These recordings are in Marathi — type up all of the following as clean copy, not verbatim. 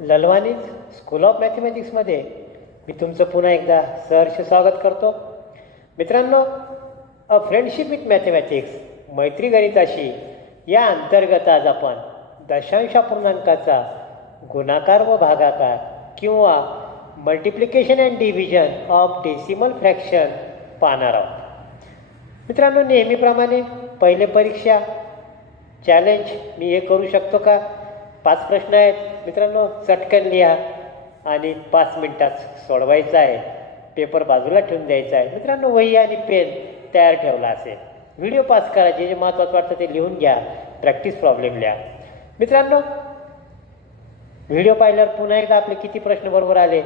ललवानीज स्कूल ऑफ मॅथमॅटिक्समध्ये मी तुमचं पुन्हा एकदा सहर्ष स्वागत करतो. मित्रांनो, अ फ्रेंडशिप विथ मॅथमॅटिक्स, मैत्री गणिताशी या अंतर्गत आज आपण दशांशापूर्णांकाचा गुणाकार व भागाकार किंवा multiplication and division of decimal fraction पाहणार आहोत. मित्रांनो, नेहमीप्रमाणे पहिले परीक्षा चॅलेंज मी हे करू शकतो का? 5 प्रश्न आहेत मित्रांनो, चटकन लिहा आणि 5 मिनिटात सोडवायचा आहे. पेपर बाजूला ठेवून द्यायचा आहे. मित्रांनो, वही आणि पेन तयार ठेवला असेल. व्हिडिओ पास करा, जे जे महत्त्वाचं वाटतं ते लिहून घ्या. प्रॅक्टिस प्रॉब्लेम लिहा. मित्रांनो, व्हिडिओ पाहिल्यावर पुन्हा एकदा आपले किती प्रश्न बरोबर आले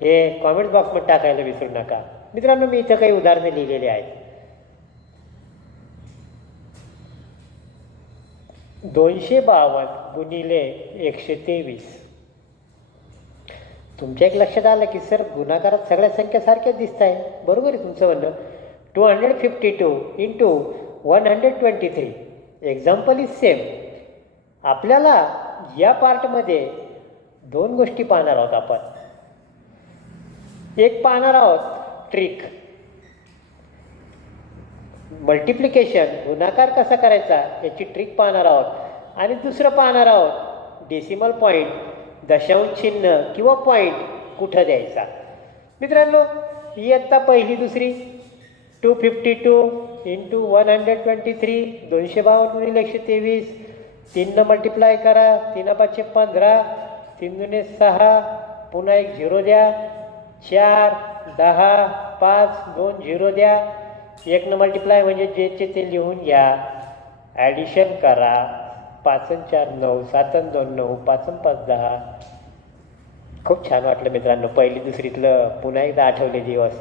हे कॉमेंट बॉक्समध्ये टाकायला विसरू नका. मित्रांनो, मी इथं काही उदाहरणे लिहिलेली आहेत. 252 गुणिले 123. तुमच्या एक लक्षात आलं की सर गुणाकारात सगळ्या संख्या सारख्याच दिसत आहे. बरोबर आहे तुमचं म्हणणं. 252 इंटू 123. Example is same. आपल्याला या पार्टमध्ये 2 गोष्टी पाहणार आहोत आपण. एक पाहणार आहोत ट्रिक, मल्टिप्लिकेशन गुणाकार कसा करायचा याची ट्रिक पाहणार आहोत. आणि दुसरं पाहणार आहोत डेसिमल पॉईंट, दशांश चिन्ह किंवा पॉईंट कुठं द्यायचा. मित्रांनो, इयत्ता पहिली दुसरी. 252 इंटू 123. 252 गुणिले 123. 3 मल्टिप्लाय करा. 3 5 15. 3 दुने 6. पुन्हा एक 0 द्या. 4 10 5 2 0 द्या. 1 मल्टिप्लाय म्हणजे जेचे ते लिहून घ्या. ॲडिशन करा. 5 4 9. 7 2 9. 5 5 10. खूप छान वाटलं मित्रांनो. पहिली दुसरीतलं पुन्हा एकदा आठवले दिवस.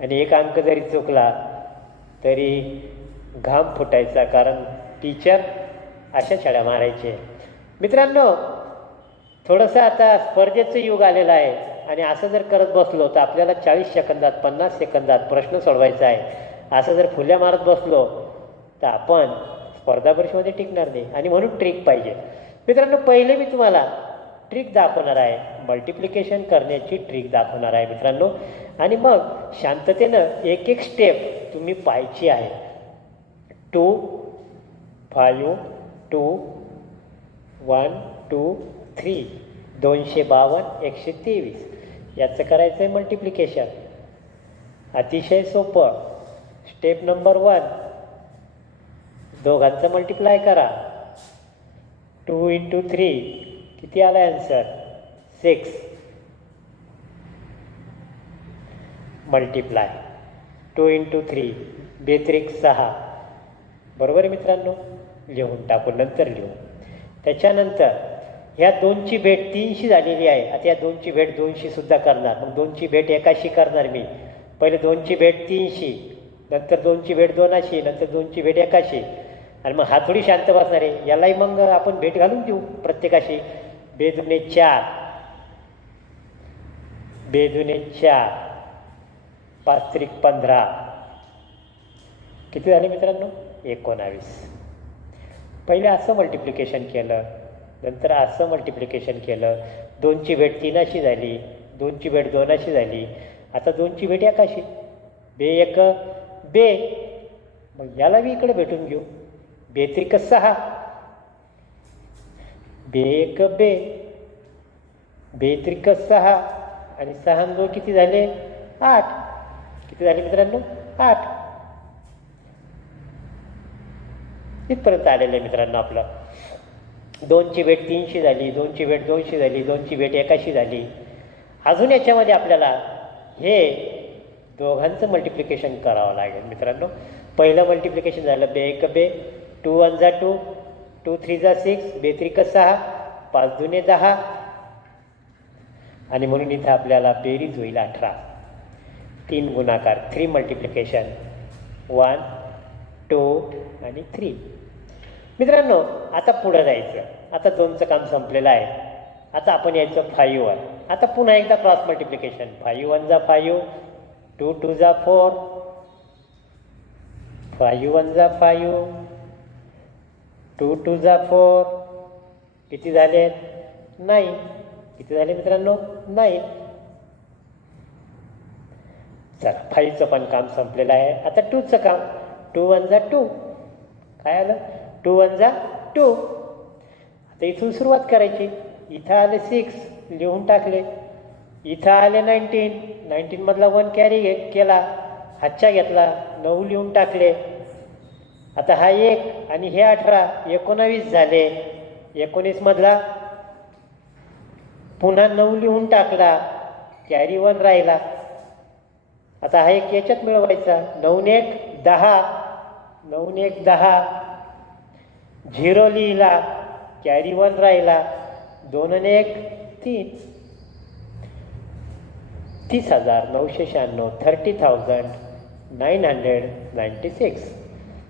आणि एक अंक जरी चुकला तरी घाम फुटायचा, कारण टीचर अशा छड्या मारायचे. मित्रांनो, थोडंसं आता स्पर्धेचं युग आलेलं आहे आणि असं जर करत बसलो तर आपल्याला 40 सेकंदात 50 सेकंदात प्रश्न सोडवायचा आहे. असं जर फुल्या मारत बसलो तर आपण स्पर्धा परीक्षेमध्ये टिकणार नाही. आणि म्हणून ट्रिक पाहिजे. मित्रांनो, पहिले मी तुम्हाला ट्रिक दाखवणार आहे. मल्टिप्लिकेशन करण्याची ट्रिक दाखवणार आहे मित्रांनो. आणि मग शांततेनं एक एक स्टेप तुम्ही पाहायची आहे. 2 5 2 1 2 3. 252 123 याचं करायचं आहे मल्टिप्लिकेशन. अतिशय सोपं. स्टेप नंबर 1, दोघांचं मल्टिप्लाय करा. 2 इंटू 3 किती आला आन्सर? 6. Multiply 2 into 3 बेत्रिक 6. बरोबर आहे मित्रांनो. लिहून टाकू, नंतर लिहू. त्याच्यानंतर ह्या 2ची भेट 3शी झालेली आहे. आता या 2ची भेट 2शी सुद्धा करणार. मग 2ची भेट 1शी करणार मी. पहिले 2ची भेट 3शी, नंतर 2ची भेट 2शी, नंतर 2ची भेट 1शी. आणि मग हा थोडी शांत बसणार आहे. यालाही मग आपण भेट घालून देऊ प्रत्येकाशी. 2 दुने 4. 2 दुने 4. 5 त्रिक 15. किती झाले मित्रांनो? 19. पहिले असं मल्टिप्लिकेशन केलं, नंतर असं मल्टिप्लिकेशन केलं. 2ची भेट 3शी झाली, 2ची भेट 2शी झाली. आता 2ची भेट 1शी. 2 1 2. मग याला मी इकडे भेटून घेऊ. 2 त्रिक 6. 2 1 2. 2 त्रिक 6. आणि 6 2 किती झाले? 8. किती झाले मित्रांनो? 8. इथपर्यंत आलेलं आहे मित्रांनो आपलं. 2ची भेट 3शी झाली, 2ची भेट 2शी झाली, 2ची भेट 1शी झाली. अजून याच्यामध्ये आपल्याला हे दोघांचं मल्टिप्लिकेशन करावं लागेल मित्रांनो. पहिलं मल्टिप्लिकेशन झालं 2 1 2. 2 1 2. 2 3 6. 2 त्रिक 6. 5 दुने 10. आणि म्हणून इथं आपल्याला बेरीज होईल 18. 3 गुणाकार, 3 मल्टिप्लिकेशन. 1 2 आणि 3. मित्रांनो, आता पुढं जायचं. आता 2चं काम संपलेलं आहे. आता आपण यायचं 5 वर. आता पुन्हा एकदा क्रॉस मल्टिप्लिकेशन. 5 1 5. 2 2 4. 5 1 5. 2 2 4. किती झाले? 9. किती झाले मित्रांनो? 9. चला 5चं पण काम संपलेलं आहे. आता 2चं काम. 2 1 जा 2. काय आलं? 2 1 जा 2. आता इथून सुरुवात करायची. इथं आले 6 लिहून टाकले. इथं आले 19 मधला 1 कॅरी केला, हातच्या घेतला, 9 लिहून टाकले. आता हा 1 आणि हे 18 19 झाले. 19 मधला पुन्हा 9 लिहून टाकला, कॅरी 1 राहिला. आता हा एक याच्यात मिळवायचा. 9 1 10, 9 1 10, 0 लिहिला, कॅरी 1 राहिला. 2 आणि 1 3. 30,996, 30,996.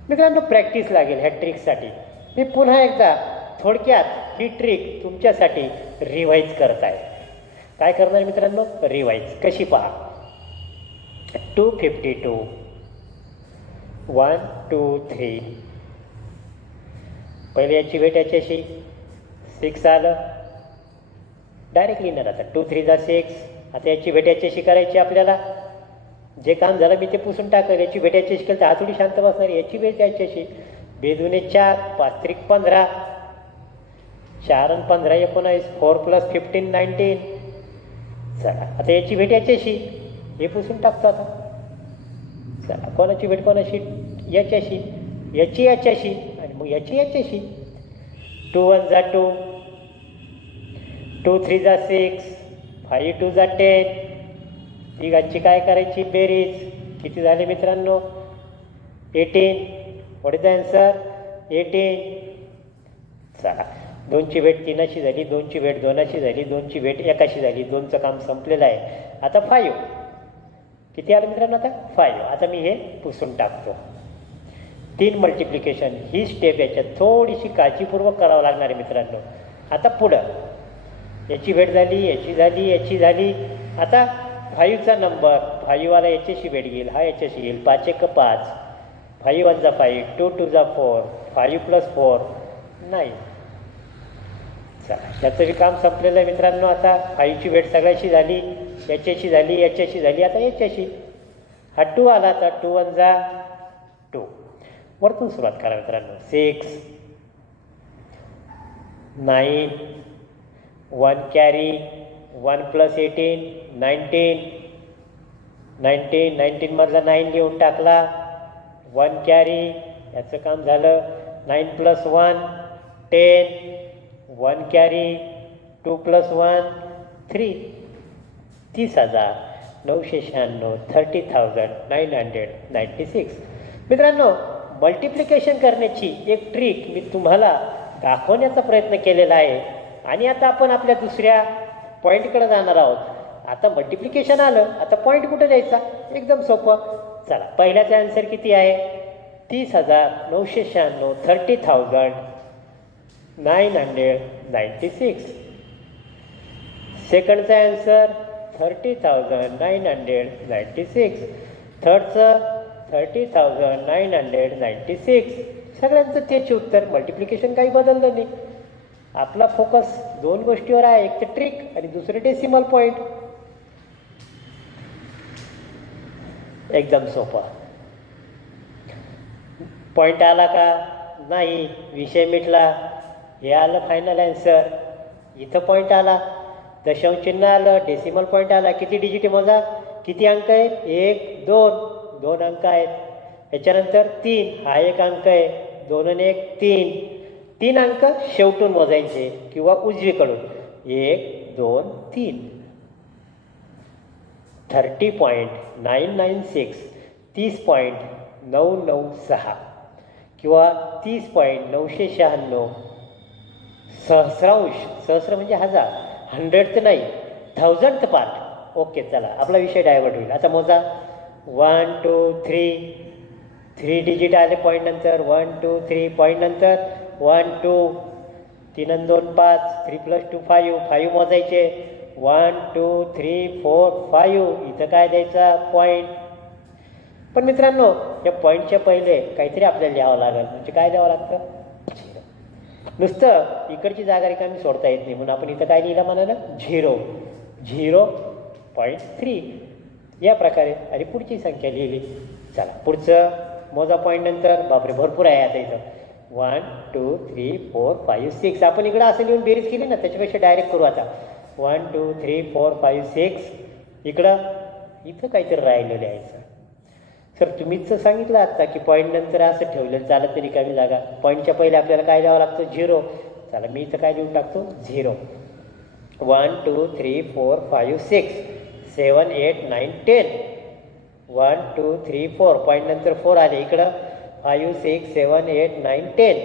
मित्रांनो प्रॅक्टिस लागेल ह्या ट्रिकसाठी. मी पुन्हा एकदा थोडक्यात ही ट्रिक तुमच्यासाठी रिवाईज करत आहे. काय करणार मित्रांनो? रिवाईज कशी पहा. 252, 1 2 3. पहिले याची भेट याच्याशी. 6 आलं, डायरेक्ट लिहिणार. आता 2 3 जा 6. आता याची भेट याच्याशी करायची आपल्याला. जे काम झालं मी ते पुसून टाकेल. याची भेट याच्याशी केलं तर हा थोडी शांत बसणार. याची भेट याच्याशी. 2 2 4, 5 3 15, 4 आणि 15 19, 4 + 15 19. चला आता याची भेट याच्याशी. हे पुसून टाकतो आता. चला कोणाची भेट कोणाशी? याच्याशी. याची याच्याशी आणि मग याची याच्याशी. 2 1 जा 2, 2 3 जा 6, 5 2 जा 10. तिघांची काय करायची? बेरीज. किती झाले मित्रांनो? 18. What is the answer? 18. चला 2ची भेट 3शी झाली, 2ची भेट 2शी झाली, 2ची भेट 1शी झाली. 2चं काम संपलेलं आहे. आता 5. किती आलं मित्रांनो? आता 5. आता मी हे पुसून टाकतो. 3 मल्टिप्लिकेशन ही स्टेप याच्यात थोडीशी काळजीपूर्वक करावं लागणार आहे मित्रांनो. आता पुढं याची भेट झाली, याची झाली, याची झाली. आता 5चा नंबर 5 वाला याच्याशी भेट घेईल, हा याच्याशी येईल. 5 1 5, 5 1 जा 5, 2 2 जा 4, 5 + 4 9. चला याचं काम संपलेलं आहे मित्रांनो. आता 5ची भेट सगळ्याशी झाली, याच्याशी झाली, याच्याशी झाली. आता याच्याशी. हा 2 आला. आता 2 1 जा 2. वरतून सुरुवात करा मित्रांनो. 6 9, 1 कॅरी, 1 + 18 19, 19 मधला 9 लिहून टाकला, 1 कॅरी. याचं काम झालं. 9 + 1 10, 1 कॅरी, 2 + 1 3. 30,996, 30,996. मित्रांनो मल्टिप्लिकेशन करण्याची एक ट्रिक मी तुम्हाला दाखवण्याचा प्रयत्न केलेला आहे. आणि आता आपण आपल्या दुसऱ्या पॉईंटकडे जाणार आहोत. आता मल्टिप्लिकेशन आलं, आता पॉईंट कुठं द्यायचा? एकदम सोपं. चला पहिल्याचा आन्सर किती आहे? 30,996, 30,996. सेकंडचा आन्सर 30,996. थर्डचं 30,996. सगळ्यांचं तेच उत्तर. मल्टिप्लिकेशन काही बदललं नाही. आपला फोकस 2 गोष्टीवर आहे. एक तर ट्रिक आणि दुसरं डेसिमल पॉईंट. एकदम सोपा. पॉईंट आला का? नाही. विषय मिटला. हे आलं फायनल आन्सर. इथं पॉईंट आला, दशांश चिन्ह आलं, डेसिमल पॉईंट आला. किती डिजिट मोजा? किती अंक आहे? 1 2 2 अंक आहेत. याच्यानंतर 3, हा एक अंक आहे. 2 आणि 1 3. 3 अंक शेवटून मोजायचे किंवा उजवीकडून. 1 2 3. 30.996, 30.996 किंवा 30.996. सहस्रांश. सहस्र म्हणजे 1000. 100th नाही, 1000th पार्ट. ओके चला आपला विषय डायव्हर्ट होईल. आता मोजा. 1 2 3. 3 डिजिट आले पॉईंट नंतर. 1 2 3 पॉईंट नंतर 1 2. 3 आणि 2 5. 3 + 2 5. 5 मोजायचे. 1 2 3 4 5. इथं काय द्यायचा? पॉईंट. पण मित्रांनो या पॉईंटच्या पहिले काहीतरी आपल्याला लिहावं लागेल. म्हणजे काय द्यावं लागतं? नुसतं इकडची जागा रिकामी सोडता येत नाही, म्हणून आपण इथं काय लिहिलं म्हणाला 0.3 या प्रकारे. आणि पुढची संख्या लिहिली. चला पुढचं मोजा पॉईंट नंतर. बापरे भरपूर आहे आता इथं. 1 2 3 4 5 6. आपण इकडं असं लिहून बेरीज केली ना, त्याच्यापेक्षा डायरेक्ट करू आता. 1 2 3 4 5 6. इकडं इथं काहीतरी राहिलं लिहायचं. सर तुम्हीच सांगितलं आत्ता की पॉईंट नंतर असं ठेवलं चालत तरी रिकामी जागा. पॉईंटच्या पहिले आपल्याला काय लिहावं लागतं 0. चला मी इथं काय लिहून टाकतो 0. 1 2 3 4 5 6 7 8 9 10. 1 2 3 4 पॉईंट नंतर 4 आले. इकडं 5 6 7 8 9 10.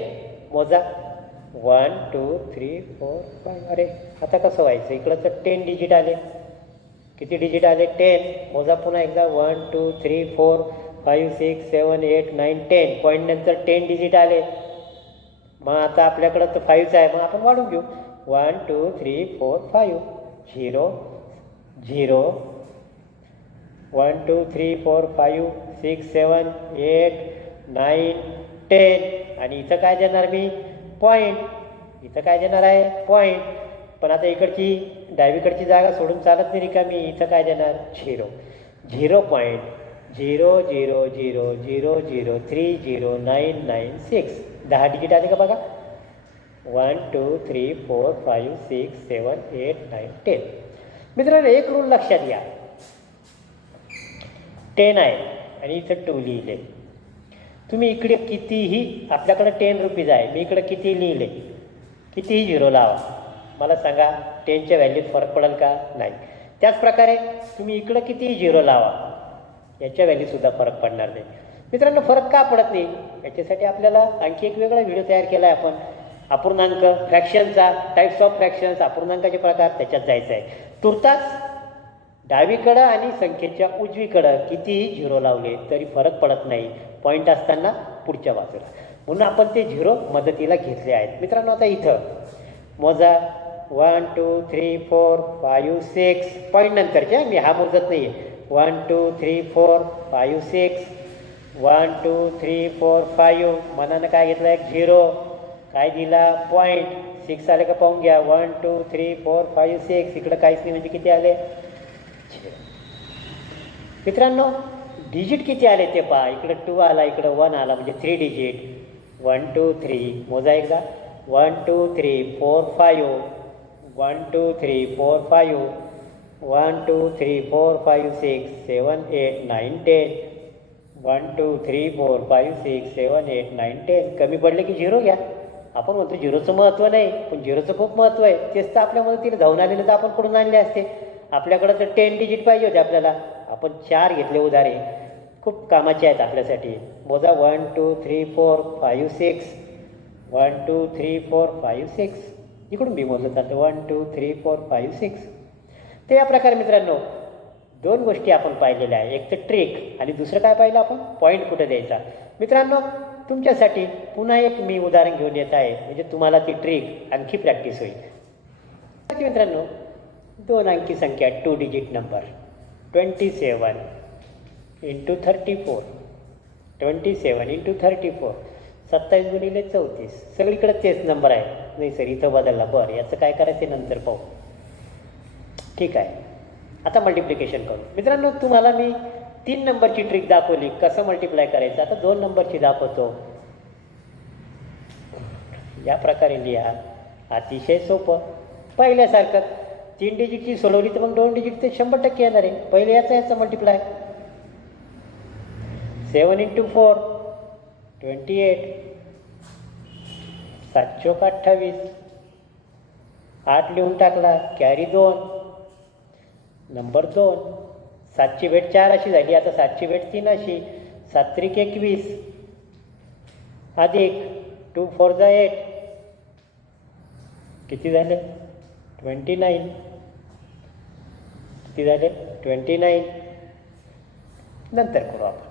मोजा 1 2 3 4 5. अरे आता कसं व्हायचं, इकडं तर 10 डिजिट आले. किती डिजिट आले 10. मोजा पुन्हा एकदा 1 2 3 4 5 6 7 8 9 10. पॉईंट नंतर 10 डिजिट आले. मग आता आपल्याकडं तर 5च आहे, मग आपण वाढून घेऊ. 1 2 3 4 5. 0 0 1 2 3 4 5 6 7 8 9 10. आणि इथं काय देणार मी पॉईंट. इथं काय देणार आहे पॉईंट. पण आता इकडची डावीकडची जागा सोडून चालत नाही रिकामी. इथं काय देणार 0. 0.0000303996. 10 डिजिट आले का बघा. 1 2 3 4 5 6 7 8 9 10. मित्रांनो एक रूल लक्षात घ्या. 10 आहे आणि इथं 2 लिहिले. तुम्ही इकडे कितीही, आपल्याकडे 10 रुपीज आहे, मी इकडे किती लिहिले, कितीही 0 लावा, मला सांगा 10च्या व्हॅल्यूत फरक पडेल का नाही. त्याचप्रकारे तुम्ही इकडं कितीही 0 लावा, याच्या व्हॅल्यूसुद्धा फरक पडणार नाही. मित्रांनो फरक का पडत नाही याच्यासाठी आपल्याला आणखी एक वेगळा व्हिडिओ तयार केला आहे आपण. अपूर्णांक फ्रॅक्शनचा, टाईप्स ऑफ फ्रॅक्शन्स, अपूर्णांकाचे प्रकार, त्याच्यात जायचं आहे. तुर्तास डावीकडं आणि संख्येच्या उजवीकडं कितीही 0 लावले तरी फरक पडत नाही पॉईंट असताना पुढच्या बाजूला, म्हणून आपण ते 0 मदतीला घेतले आहेत. मित्रांनो आता इथं मोजा 1 2 3 4 5 6. पॉईंट नंतरच्या मी हा मोजत नाही आहे. 1 2 3 4 5 6. 1 2 3 4 5. मनानं काय घेतलं एक 0, काय दिला पॉईंट. 6 आले का पाहून घ्या. 1 2 3 4 5 6. इकडं काहीच नाही म्हणजे किती आले 0. मित्रांनो डिजिट किती आले ते पहा. इकडं 2 आला, इकडं 1 आला, म्हणजे 3 डिजिट. 1 2 3. मोजा एकदा. 1 2 3 4 5. 1 2 3 4 5. 1 2 3 4 5 6 7 8 9 10. 1 2 3 4 5 6 7 8 9 10. कमी पडले की 0 घ्या. आपण म्हणतो 0चं महत्त्व नाही, पण 0चं खूप महत्त्व आहे. तेच तर आपल्या मदतीला धावून आलेलं तर आपण कुठून आणले असते. आपल्याकडं तर 10 डिजिट पाहिजे होते आपल्याला, आपण 4 घेतले उधारे, खूप कामाचे आहेत आपल्यासाठी. मोजा 1 2 3 4 5 6. 1 2 3 4 5 6. इकडून मी मोजत जातो 1 2 3 4 5 6. तर या प्रकारे मित्रांनो 2 गोष्टी आपण पाहिलेल्या आहे. एक तर ट्रिक आणि दुसरं काय पाहिलं आपण पॉईंट कुठं द्यायचा. मित्रांनो तुमच्यासाठी पुन्हा एक मी उदाहरण घेऊन येत आहे, म्हणजे तुम्हाला ती ट्रिक आणखी प्रॅक्टिस होईल. मित्रांनो 2 अंकी संख्या 2 डिजिट नंबर 27 इंटू 34. 27 इंटू 34. 27 गुणिले 34. सगळीकडे तेच नंबर आहे. नाही सर इथं बदलला. बरं याचं काय करायचं नंतर पाहू. ठीक आहे, आता मल्टिप्लिकेशन करू. मित्रांनो तुम्हाला मी 3 नंबरची ट्रिक दाखवली कसं मल्टिप्लाय करायचं. आता 2 नंबरची दाखवतो. या प्रकारे लिहा, अतिशय सोपं. पहिल्यासारखं 3 डिजिटची सोडवली तर मग 2 डिजिट ते 100% येणार आहे. पहिले याचं मल्टिप्लाय. 7 इंटू 4 28. 7 चौक 28. 8 लिहून टाकला, कॅरी 2, नंबर 2. 7ची भेट 4 अशी झाली. आता 7ची भेट 3 अशी. 7 त्रिक 21 अधिक 2 4 जा 8. किती झाले 29. किती झाले 29. नंतर करू आपण.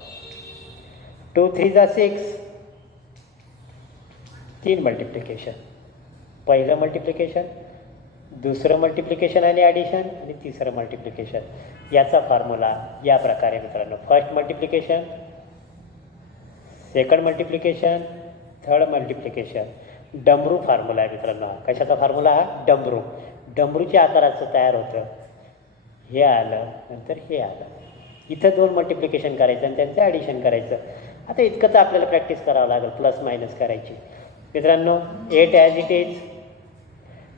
2 3 जा 6. 3 मल्टिप्लिकेशन. पहिलं मल्टिप्लिकेशन, दुसरं मल्टिप्लिकेशन आणि ॲडिशन, आणि तिसरं मल्टिप्लिकेशन. याचा फॉर्म्युला या प्रकारे मित्रांनो. First multiplication, second multiplication, third multiplication. डमरू फॉर्म्युला आहे मित्रांनो. कशाचा फॉर्म्युला हा? डमरू. डमरूच्या आकाराचं तयार होतं. हे आलं, नंतर हे आलं. इथं 2 मल्टिप्लिकेशन करायचं आणि त्यांचं ॲडिशन करायचं. आता इतकं तर आपल्याला प्रॅक्टिस करावं लागेल, प्लस मायनस करायची. मित्रांनो 8 ॲज इट इज,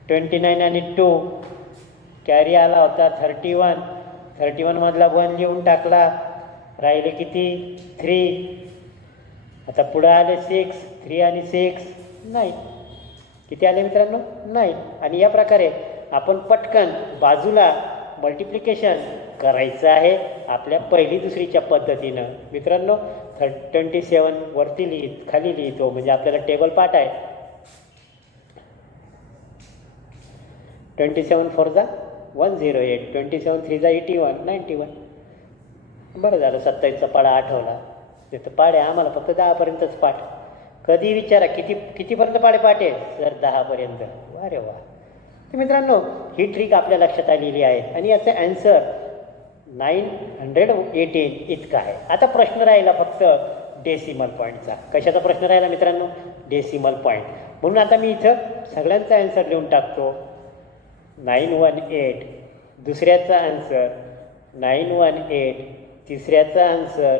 29 आणि 2 कॅरी आला होता 31. 31मधला 1 लिहून टाकला, राहिले किती? 3. आता पुढं आले 6, 3 आणि 6 9. किती आले मित्रांनो? 9. आणि या प्रकारे आपण पटकन बाजूला मल्टिप्लिकेशन करायचं आहे आपल्या पहिली दुसरीच्या पद्धतीनं. मित्रांनो 27 वरती खाली लिहितो, म्हणजे आपल्याला टेबल पाठ आहे. 27 4 जा 108, 27 3 जा 81, 91. बरं झालं 27चा पाडा आठवला. तिथं पाडे आम्हाला फक्त 10पर्यंतच पाठ. कधी विचारा कितीपर्यंत पाडे पाठ आहे? सर 10पर्यंत. अरे वा. तर मित्रांनो ही ट्रिक आपल्या लक्षात आलेली आहे आणि याचं ॲन्सर 918 इतका आहे. आता प्रश्न राहिला फक्त डेसिमल पॉईंटचा. कशाचा प्रश्न राहिला मित्रांनो? Decimal point. म्हणून आता मी इथं सगळ्यांचा ॲन्सर लिहून टाकतो. 918, दुसऱ्याचा आन्सर 918, तिसऱ्याचा आन्सर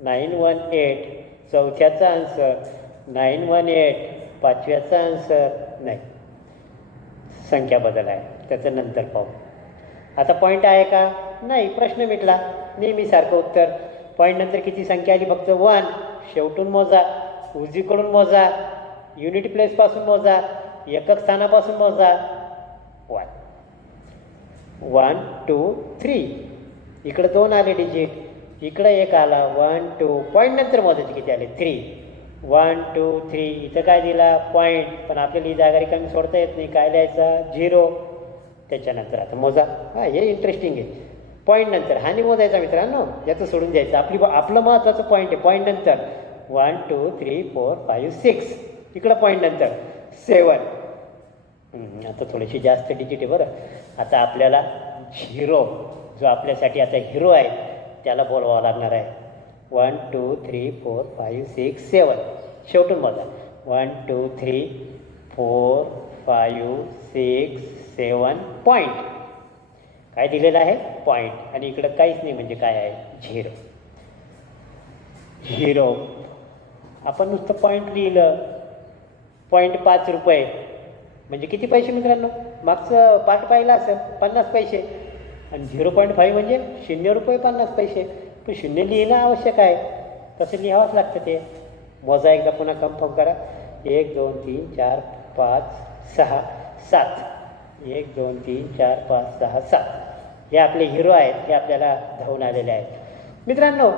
918, चौथ्याचा आन्सर 918, पाचव्याचा आन्सर नाही, संख्या बदल आहे, त्याचं नंतर पाहू. आता पॉईंट आहे का? नाही. प्रश्न मिटला. नेहमीसारखं उत्तर. पॉईंट नंतर किती संख्या आली? फक्त 1. शेवटून मोजा, उजवीकडून मोजा, युनिट प्लेसपासून मोजा, एकक स्थानापासून मोजा. 1 1 2 3. इकडं 2 आले डिजिट, इकडं 1 आला. 1 2. पॉईंट नंतर मोजायचे किती आले? 3. 1 2 3. इथं काय दिला? पॉईंट. पण आपल्याला ही जागा रिकामी सोडता येत नाही. काय लिहायचा? 0. त्याच्यानंतर आता मोजा. हां, हे इंटरेस्टिंग आहे. पॉईंट नंतर हा नाही मोजायचा मित्रांनो, याचं सोडून द्यायचं. आपलं महत्त्वाचं पॉईंट आहे. पॉईंट नंतर 1 2 3 4 5 6. इकडं पॉईंट नंतर 7. आता थोडीशी जास्त डिजिट आहे बरं. आता आपल्याला हिरो, जो आपल्यासाठी आता हिरो आहे, त्याला बोलवावं लागणार आहे. 1 2 3 4 5 6 7. शेवटून मोजा. 1 2 3 4 5 6 7. पॉईंट. काय दिलेलं आहे? पॉईंट. आणि इकडं काहीच नाही, म्हणजे काय आहे? 0. हिरो. आपण नुसतं पॉईंट लिहिलं. पॉईंट 5 रुपये म्हणजे किती पैसे मित्रांनो? मागचं पाठ पाहिलं असेल, 50 पैसे. आणि 0.5 म्हणजे 0 रुपये 50 पैसे. पण 0 लिहिणं आवश्यक आहे, तसं लिहावंच लागतं ते. मोजा एकदा पुन्हा कन्फर्म करा. 1 2 3 4 5 6 7. 1 2 3 4 5 6 7. हे आपले हिरो आहेत, हे आपल्याला धावून आलेले आहेत. मित्रांनो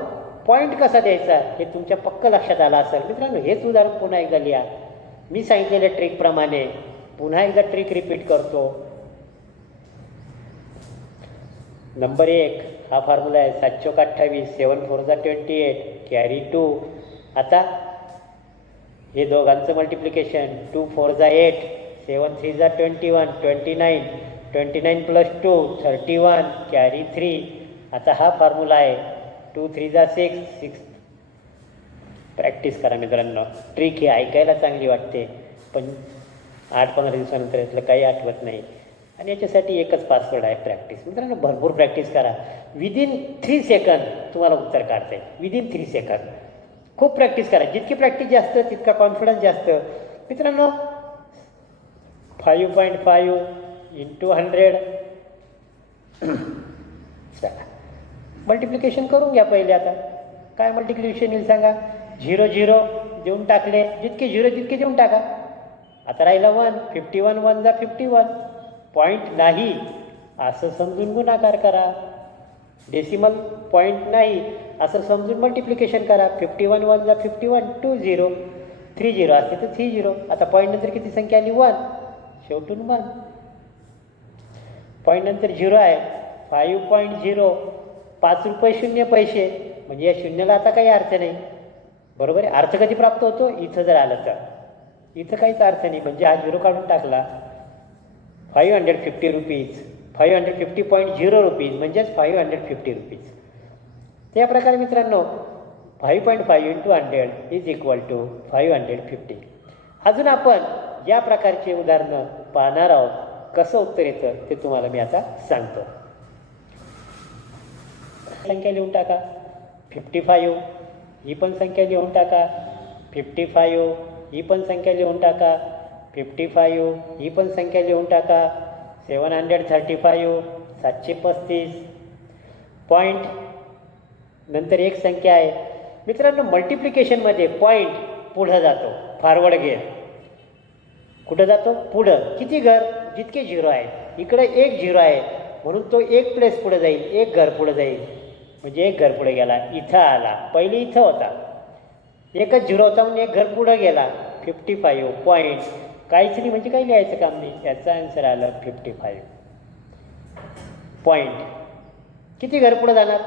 पॉईंट कसा द्यायचा हे तुमच्या पक्क लक्षात आलं असेल. मित्रांनो हेच उदाहरण पुन्हा एकदा लिहा. मी सांगितलेल्या ट्रिकप्रमाणे पुन्हा एकदा ट्रिक रिपीट करतो. नंबर 1 हा फॉर्म्युला आहे. 7 चौक 28, 7 4 जा 28, कॅरी 2. आता हे दोघांचं मल्टिप्लिकेशन 2 4 जा 8, 7 3 जा 21, 29, 29 प्लस 2 31, कॅरी 3. आता हा फॉर्म्युला आहे. 2 3 जा 6, 6. प्रॅक्टिस करा मित्रांनो. ट्रिक ही ऐकायला चांगली वाटते, पण 8-15 दिवसानंतर यातलं काही आठवत नाही. आणि याच्यासाठी एकच पासवर्ड आहे, प्रॅक्टिस. मित्रांनो भरपूर प्रॅक्टिस करा. विदिन 3 सेकंद तुम्हाला उत्तर काढता येईल. Within 3 second. खूप प्रॅक्टिस करा. जितकी प्रॅक्टिस जास्त तितका कॉन्फिडन्स जास्त. मित्रांनो 5.5 इंटू 100. चला मल्टिप्लिकेशन करून घ्या पहिले. आता काय मल्टिप्लिकेशन येईल सांगा? 0 0 देऊन टाकले. जितके 0 तितके देऊन टाका. आता राहिला 1. 51 1 जा 51. पॉईंट नाही असं समजून गुणाकार करा. डेसिमल पॉईंट नाही असं समजून मल्टिप्लिकेशन करा. 51 1 जा 51, 2 0, 3 0 असते तर 3 0. आता पॉईंट नंतर किती संख्या आली? 1. शेवटून 1. पॉईंट नंतर 0 आहे. 5.0. 5 रुपये 0 पैसे. म्हणजे या शून्याला आता काही अर्थ नाही. बरोबर आहे. अर्थ कधी प्राप्त होतो? इथं जर आलं तर. इथं काहीच अर्थ नाही, म्हणजे हा 0 काढून टाकला. 550 रुपीज. 550.0 रुपीज म्हणजेच 550 रुपीज. त्या प्रकारे मित्रांनो 5.5 इंटू 100 इज इक्वल टू 550. अजून आपण या प्रकारचे उदाहरणं पाहणार आहोत. कसं उत्तर येतं ते तुम्हाला मी आता सांगतो. संख्या लिहून टाका 55. ही पण संख्या लिहून टाका 55. ही पण संख्या लिहून टाका 55. ही पण संख्या लिहून टाका 735. 735. पॉईंट नंतर एक संख्या आहे. मित्रांनो, मल्टिप्लिकेशनमध्ये पॉईंट पुढं जातो, फॉरवर्ड गेअर. कुठं जातो? पुढं. किती घर? जितके झिरो आहेत. इकडे एक झिरो आहे म्हणून तो एक प्लेस पुढे जाईल, एक घर पुढे जाईल, म्हणजे एक घर पुढे गेला, इथं आला. पहिले इथं होता, एकच झिरो होता म्हणून एक घर पुढे गेला. 55 पॉईंट. काहीच नाही म्हणजे काही लिहायचं काम नाही. याचा आन्सर आलं 55 पॉईंट. किती घर पुढे जाणार?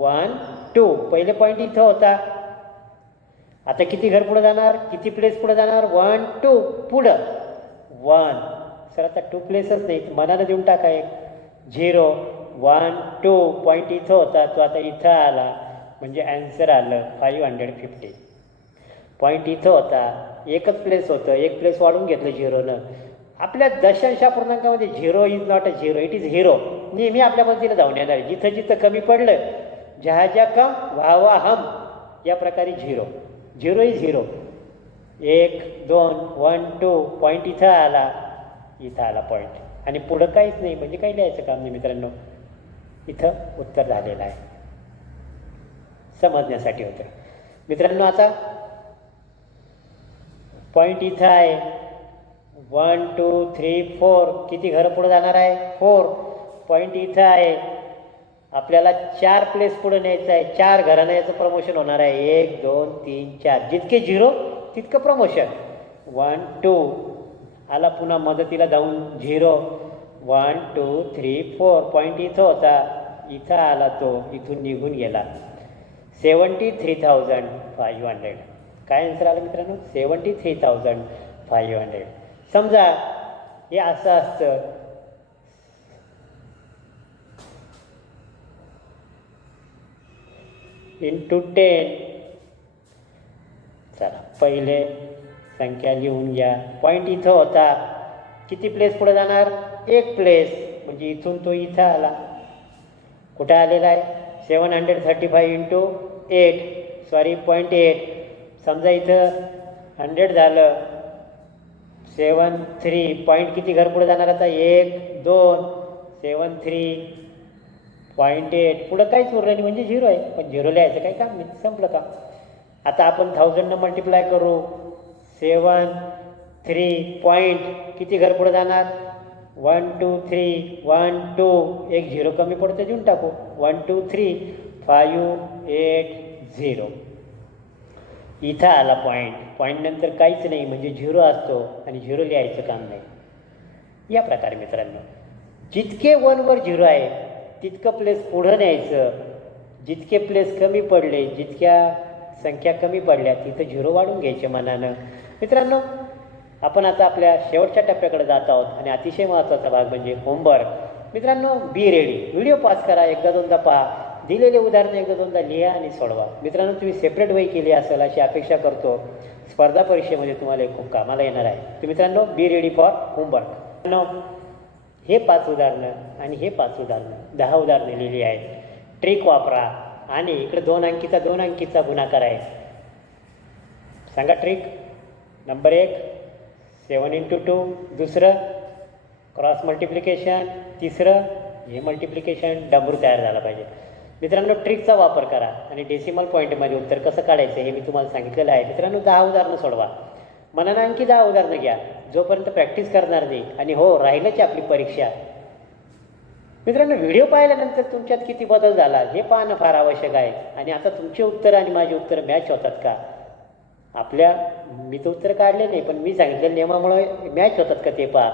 1 2. पहिले पॉईंट इथं होता, आता किती घर पुढे जाणार? किती प्लेस पुढे जाणार? 1 2. पुढं 1. सर आता 2 प्लेसच नाही, मनानं देऊन टाका एक 0 1 2. पॉईंट इथं होता, तो आता इथं आला, म्हणजे ॲन्सर आलं 550. पॉईंट इथं होता, एकच प्लेस होतं, एक प्लेस वाढून घेतलं झिरोनं. आपल्या दशांश पूर्णांकामध्ये zero is not a zero, it is hero. नेहमी आपल्या पद्धतीनं धावून येणार. जिथं जिथं कमी पडलं, जहा ज्या कम व्हावा हम, या प्रकारे zero. Zero is zero. 1 2 1 2. Point इथं आला पॉईंट, आणि पुढं काहीच नाही म्हणजे काही लिहायचं काम नाही. मित्रांनो, इथं उत्तर झालेलं आहे, समजण्यासाठी होतं. मित्रांनो, आता पॉईंट इथं आहे 1 2 3 4. किती घरं पुढे जाणार आहे? 4. पॉईंट इथं आहे, आपल्याला 4 प्लेस पुढे न्यायचं आहे. 4 घरांना याचं प्रमोशन होणार आहे. 1 2 3 4. जितके झिरो तितकं प्रमोशन. 1 2 आला, पुन्हा मदतीला जाऊन 0 1 2 3 4. पॉईंट इथं होता, इथं आला, तो इथून निघून गेला. 73,500. काय आन्सर आलं मित्रांनो? 73,500. समजा हे असं असतं, इंटू 10. चला पहिले संख्या लिहून घ्या. पॉईंट इथं होता, किती प्लेस पुढे जाणार? एक प्लेस, म्हणजे इथून तो इथं आला. कुठं आलेला आहे? 735 इंटू 8. सॉरी, 0.8. समजा इथं 100 झालं. 7 3. पॉईंट किती घर पुढे जाणार आता? 1 2. 7 3 0.8. पुढं काहीच उरलं नाही म्हणजे झिरो आहे, पण झिरो लिहायचं काही काम नाही, संपलं का? आता आपण 1000 मल्टिप्लाय करू. 7 3. पॉईंट किती घर पुढे जाणार? 1 2 3 1 2. एक झिरो कमी पडतं, देऊन टाकू. 1 2 3 5 8 0. इथं आला पॉईंट. पॉईंट नंतर काहीच नाही म्हणजे झिरो असतो, आणि झिरो लिहायचं काम नाही. या प्रकारे मित्रांनो, जितके 1वर झिरो आहे तितकं प्लेस पुढं न्यायचं. जितके प्लेस कमी पडले, जितक्या संख्या कमी पडल्या, तिथं झिरो वाढून घ्यायचे मनानं. मित्रांनो, आपण आता आपल्या शेवटच्या टप्प्याकडे जात आहोत, आणि अतिशय महत्त्वाचा भाग म्हणजे होमवर्क. मित्रांनो, बी रेडी. व्हिडिओ पास करा, एकदा दोनदा पहा, दिलेले उदाहरणं एकदा दोनदा लिहा आणि सोडवा. मित्रांनो, तुम्ही सेपरेट वही केली असेल अशी अपेक्षा करतो. स्पर्धा परीक्षेमध्ये तुम्हाला खूप कामाला येणार आहे. तर मित्रांनो, बी रेडी फॉर होमवर्क. हे 5 उदाहरणं आणि हे 5 उदाहरणं, 10 उदाहरणं लिहिली आहेत. ट्रिक वापरा, आणि इकडे 2 अंकीचा गुणाकार आहे. सांगा ट्रिक. Number 1 7 into 2. दुसरं क्रॉस मल्टिप्लिकेशन. तिसरं हे मल्टिप्लिकेशन. डबरू तयार झाला पाहिजे. मित्रांनो, ट्रिकचा वापर करा, आणि डेसिमल पॉईंटमध्ये उत्तर कसं काढायचं हे मी तुम्हाला सांगितलेलं आहे. मित्रांनो, 10 उदाहरणं सोडवा. मनानं आणखी 10 उदाहरणं घ्या, जोपर्यंत प्रॅक्टिस करणार नाही. आणि हो, राहिलंच आपली परीक्षा. मित्रांनो, व्हिडिओ पाहिल्यानंतर तुमच्यात किती बदल झाला हे पाहणं फार आवश्यक आहे. आणि आता तुमचे उत्तर आणि माझे उत्तर मॅच होतात का? मी तर उत्तर काढले नाही, पण मी सांगितलेल्या नियमामुळे मॅच होतात का ते पहा.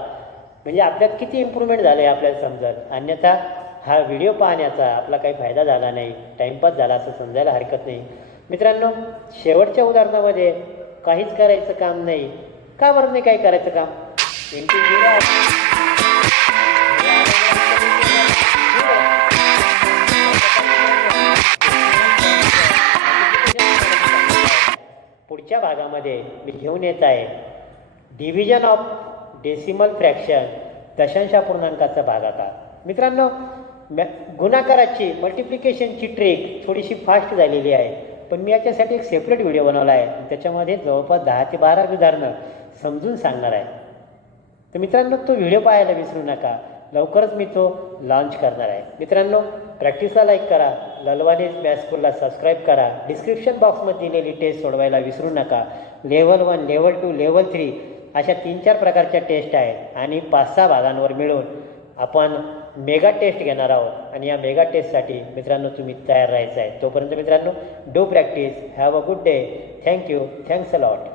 म्हणजे आपल्यात किती इम्प्रूव्हमेंट झालं आहे आपल्याला समजत. अन्यथा हा व्हिडिओ पाहण्याचा आपला काही फायदा झाला नाही, टाईमपास झाला असं समजायला हरकत नाही. मित्रांनो, शेवटच्या उदाहरणामध्ये काहीच करायचं काम नाही. का बरं नाही काही करायचं काम? इंटू 0. पुढच्या भागामध्ये मी घेऊन येत आहे डिव्हिजन ऑफ डेसिमल फ्रॅक्शन दशांशापूर्णांकाचा भागाकार. मित्रांनो, गुणाकाराची मल्टिप्लिकेशनची ट्रिक थोडीशी फास्ट झालेली आहे, पण मी याच्यासाठी एक सेपरेट व्हिडिओ बनवला आहे. त्याच्यामध्ये जवळपास 10 ते 12 उदाहरणं समजून सांगणार आहे. तर मित्रांनो, तो व्हिडिओ पाहायला विसरू नका. लवकरच मी तो लॉन्च करणार आहे. मित्रांनो, प्रॅक्टिसला लाईक करा, ललवानीज मॅथ्स स्कूलला सबस्क्राईब करा. डिस्क्रिप्शन बॉक्समध्ये दिलेली टेस्ट सोडवायला विसरू नका. लेवल 1, लेवल 2, लेवल 3 अशा 3-4 प्रकारच्या टेस्ट आहेत आणि 5-6 भागांवर मिळून आपण मेगा टेस्ट घेणार आहोत. आणि या मेगा टेस्टसाठी मित्रांनो तुम्ही तयार राहायचं आहे. तोपर्यंत मित्रांनो, do practice. Have a good day. Thank you. Thanks a lot.